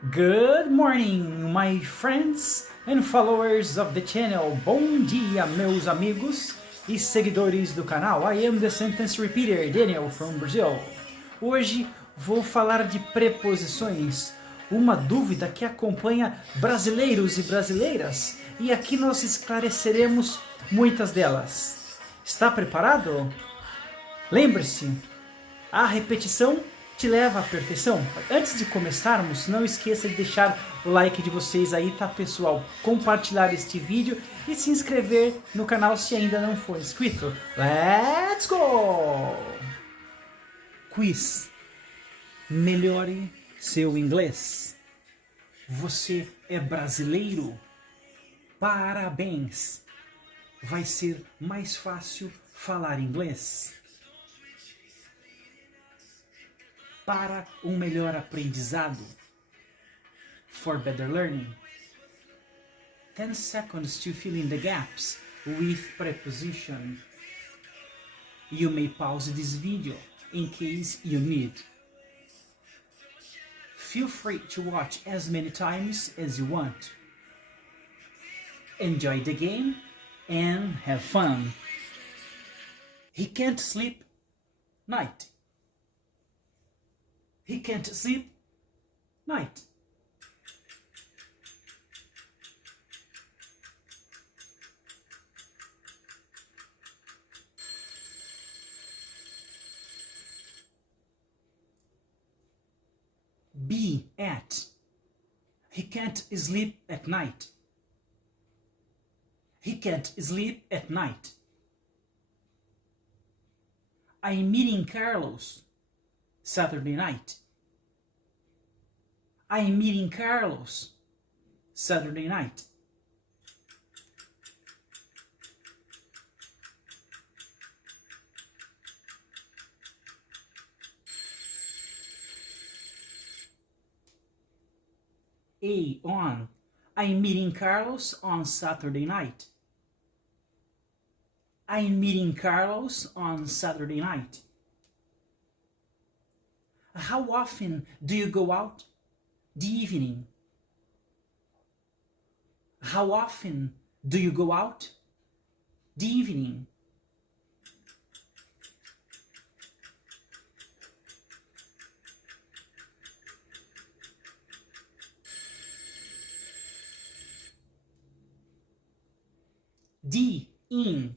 Good morning, my friends and followers of the channel. Bom dia, meus amigos e seguidores do canal. I am the sentence repeater, Daniel from Brazil. Hoje vou falar de preposições, uma dúvida que acompanha brasileiros e brasileiras, e aqui nós esclareceremos muitas delas. Está preparado? Lembre-se, a repetição te leva à perfeição. Antes de começarmos, não esqueça de deixar o like de vocês aí, tá, pessoal? Compartilhar este vídeo e se inscrever no canal se ainda não for inscrito. Let's go! Quiz. Melhore seu inglês. Você é brasileiro? Parabéns! Vai ser mais fácil falar inglês. Para um melhor aprendizado. For better learning. 10 seconds to fill in the gaps with preposition. You may pause this video in case you need. Feel free to watch as many times as you want. Enjoy the game and have fun. He can't sleep night. He can't sleep night. Be at. He can't sleep at night. He can't sleep at night. I'm meeting Carlos Saturday night. I'm meeting Carlos Saturday night. On. I'm meeting Carlos on Saturday night. I'm meeting Carlos on Saturday night. How often do you go out? The evening. How often do you go out? The evening. In.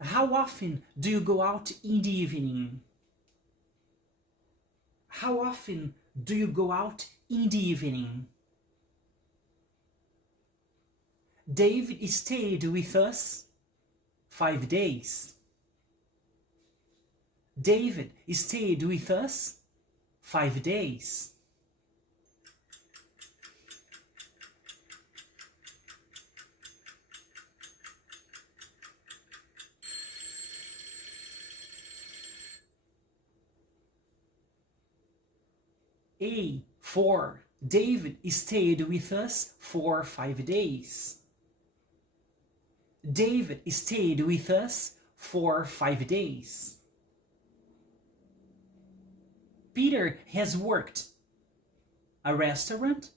How often do you go out in the evening? How often do you go out in the evening? David stayed with us 5 days. David stayed with us 5 days. For David stayed with us for 5 days. David stayed with us for 5 days. Peter has worked a restaurant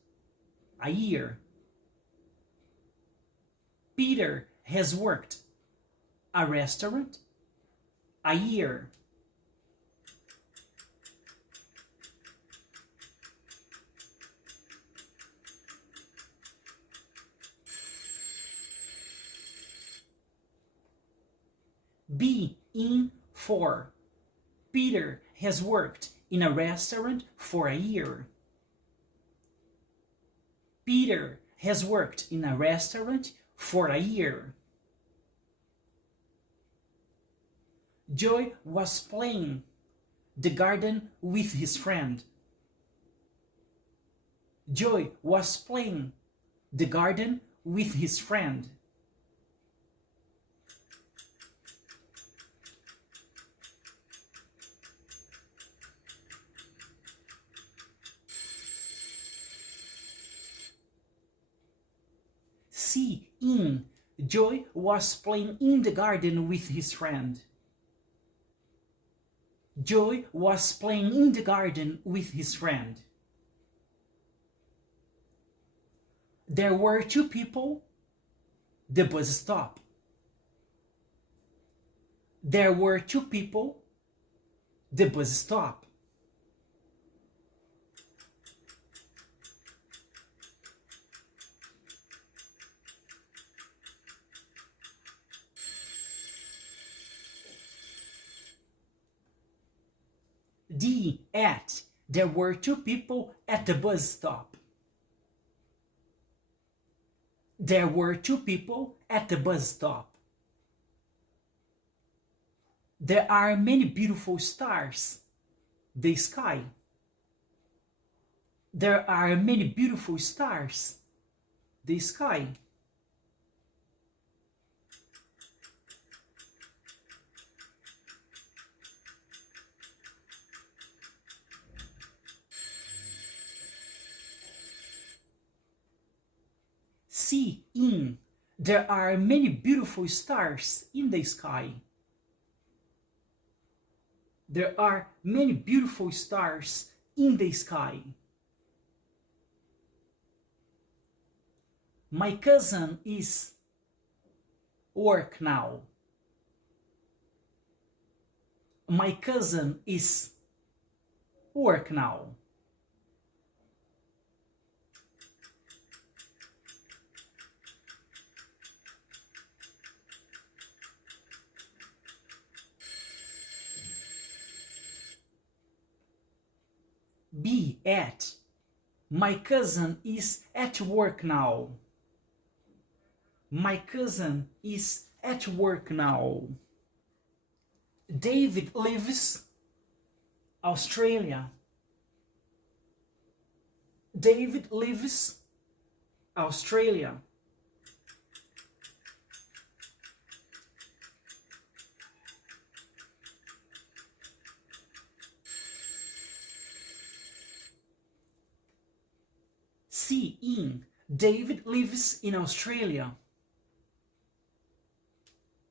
a year. Peter has worked a restaurant a year. Be in for. Peter has worked in a restaurant for a year. Peter has worked in a restaurant for a year. Joy was playing the garden with his friend. Joy was playing the garden with his friend. In. Joy was playing in the garden with his friend. Joy was playing in the garden with his friend. There were two people. The bus stop. There were two people. The bus stop. At. There were two people at the bus stop. There were two people at the bus stop. There are many beautiful stars. The sky. There are many beautiful stars. The sky. In. There are many beautiful stars in the sky. There are many beautiful stars in the sky. My cousin is work now. My cousin is work now. Be at. My cousin is at work now. My cousin is at work now. David lives Australia. David lives Australia. In. David lives in Australia.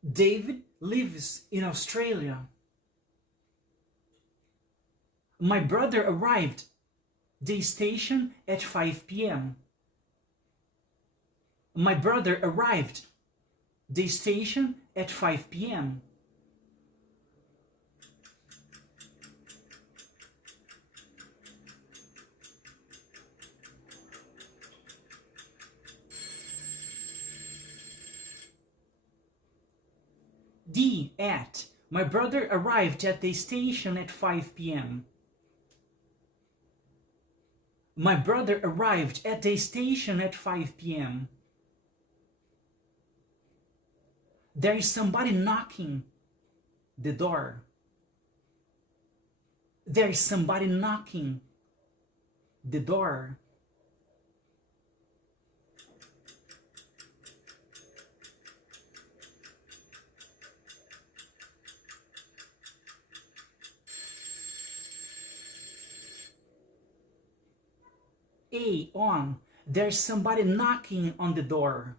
David lives in Australia. My brother arrived the station at 5 p.m. My brother arrived the station at 5 p.m. At. My brother arrived at the station at 5 p.m. My brother arrived at the station at 5 p.m. There is somebody knocking the door. There is somebody knocking the door. On. There's somebody knocking on the door.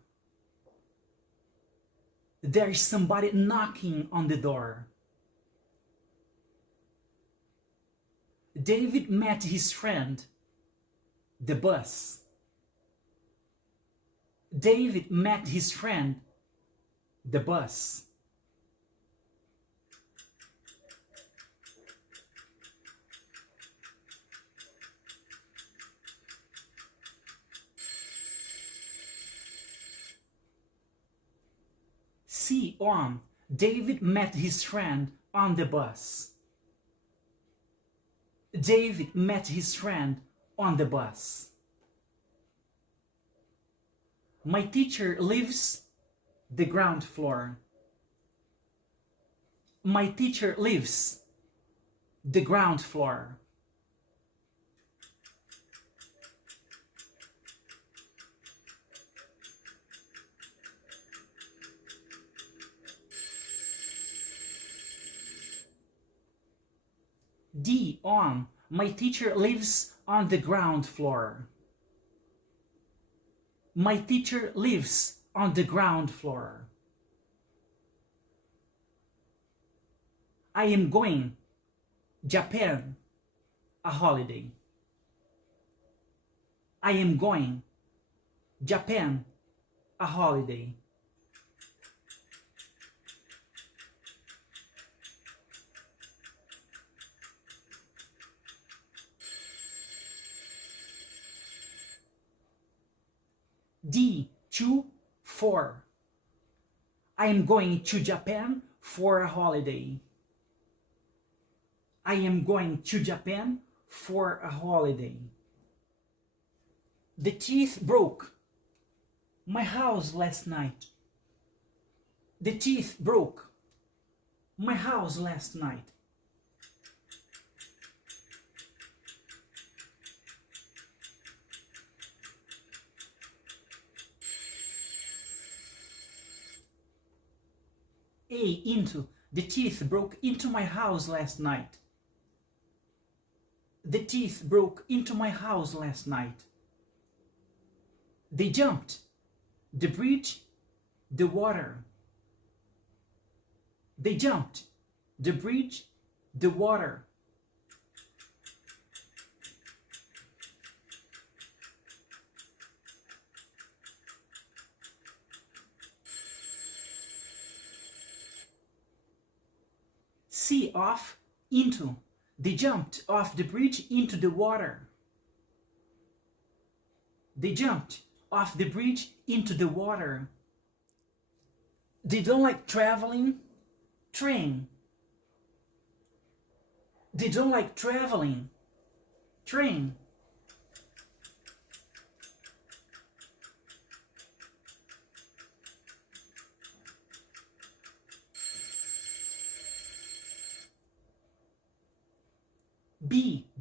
There's somebody knocking on the door. David met his friend. The bus. David met his friend. The bus. On. David met his friend on the bus. David met his friend on the bus. My teacher lives the ground floor. My teacher lives the ground floor. On. My teacher lives on the ground floor. My teacher lives on the ground floor. I am going Japan a holiday. I am going Japan, a holiday. To, for. I am going to Japan for a holiday. I am going to Japan for a holiday. The teeth broke my house last night. The teeth broke my house last night. Into. The teeth broke into my house last night. The teeth broke into my house last night. They jumped. The bridge, the water. They jumped. The bridge, the water. Off, into. They jumped off the bridge into the water. They jumped off the bridge into the water. They don't like traveling. Train. They don't like traveling. Train.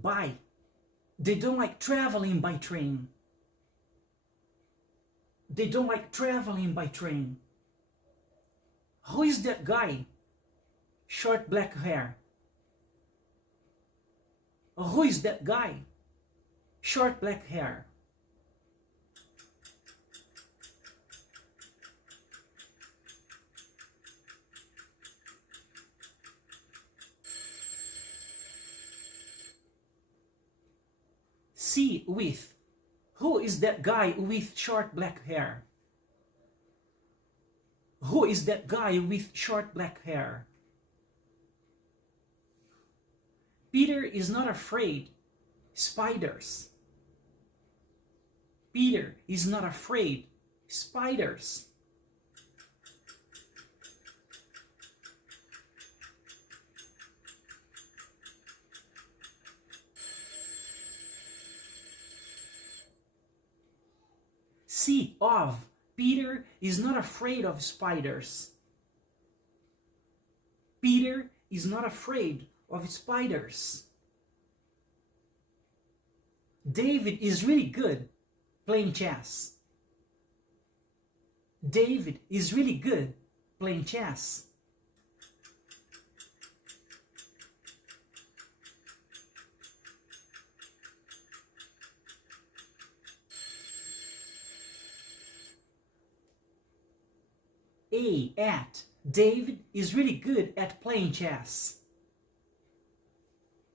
By. They don't like traveling by train. They don't like traveling by train. Who is that guy? Short black hair. Who is that guy? Short black hair. With. Who is that guy with short black hair? Who is that guy with short black hair? Peter is not afraid. Spiders. Peter is not afraid. Spiders. Of. Peter is not afraid of spiders. Peter is not afraid of spiders. David is really good playing chess. David is really good playing chess. At. David is really good at playing chess.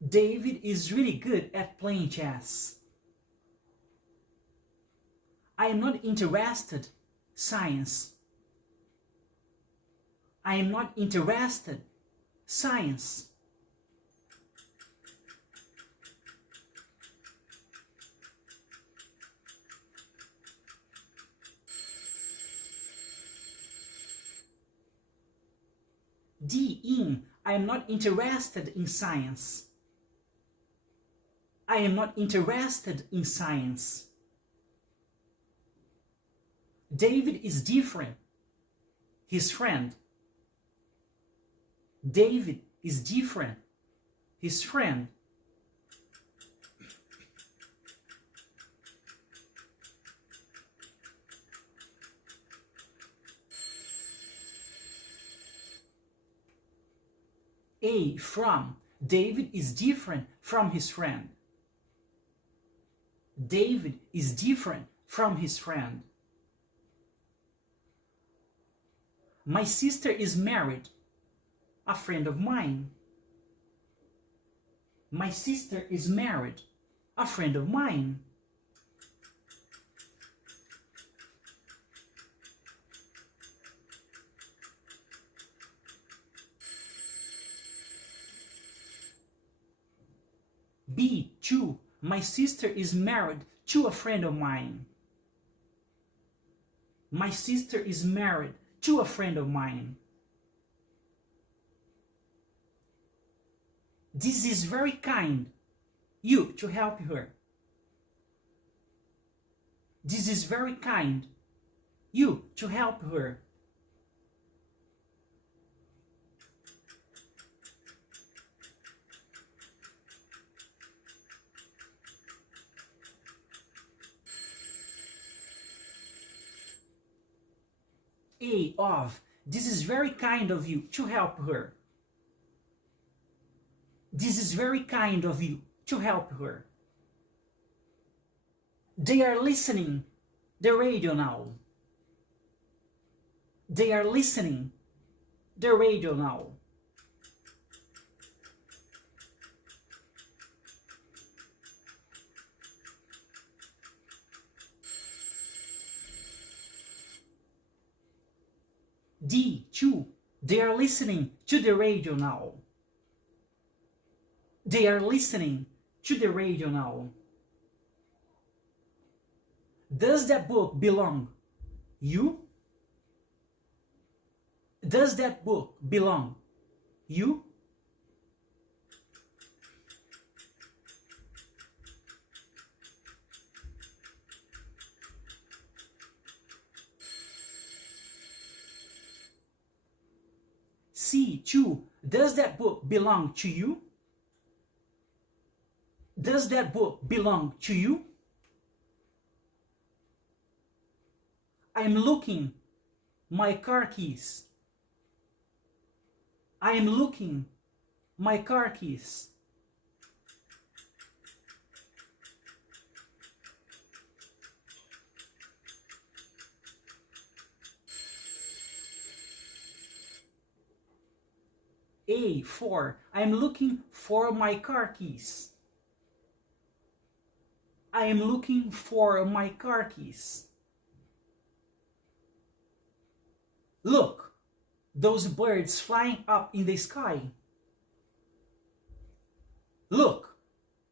David is really good at playing chess. I am not interested. Science. I am not interested. Science. In. I am not interested in science. I am not interested in science. David is different. His friend. David is different. His friend. From. David is different from his friend. David is different from his friend. My sister is married. A friend of mine. My sister is married. A friend of mine. B2. My sister is married to a friend of mine. My sister is married to a friend of mine. This is very kind you to help her. This is very kind you to help her. A of, this is very kind of you to help her. This is very kind of you to help her. They are listening the radio now. They are listening the radio now. D2. They are listening to the radio now. They are listening to the radio now. Does that book belong you? Does that book belong you? C2. Does that book belong to you? Does that book belong to you? I'm looking my car keys. I am looking my car keys. A4. I am looking for my car keys. I am looking for my car keys. Look, those birds flying up in the sky. Look,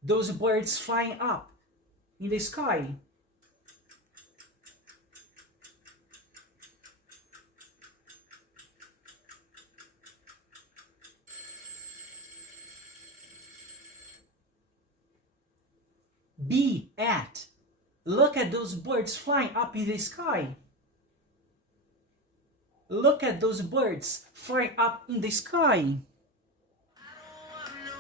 those birds flying up in the sky. Be at. Look at those birds flying up in the sky. Look at those birds flying up in the sky.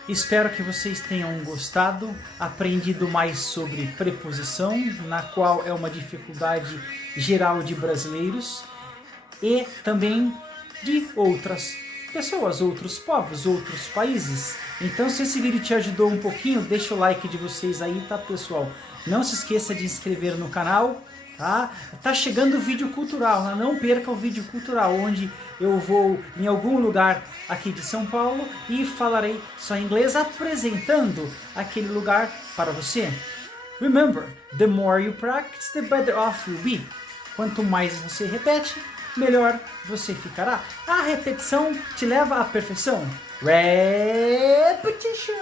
Espero que vocês tenham gostado, aprendido mais sobre preposição, na qual é uma dificuldade geral de brasileiros, e também de outras pessoas, outros povos, outros países. Então, se esse vídeo te ajudou um pouquinho, deixa o like de vocês aí, tá, pessoal? Não se esqueça de inscrever no canal, tá? Tá chegando o vídeo cultural, né? Não perca o vídeo cultural, onde eu vou em algum lugar aqui de São Paulo e falarei só inglês, apresentando aquele lugar para você. Remember, the more you practice, the better off you'll be. Quanto mais você repete, melhor você ficará. A repetição te leva à perfeição. Repetition!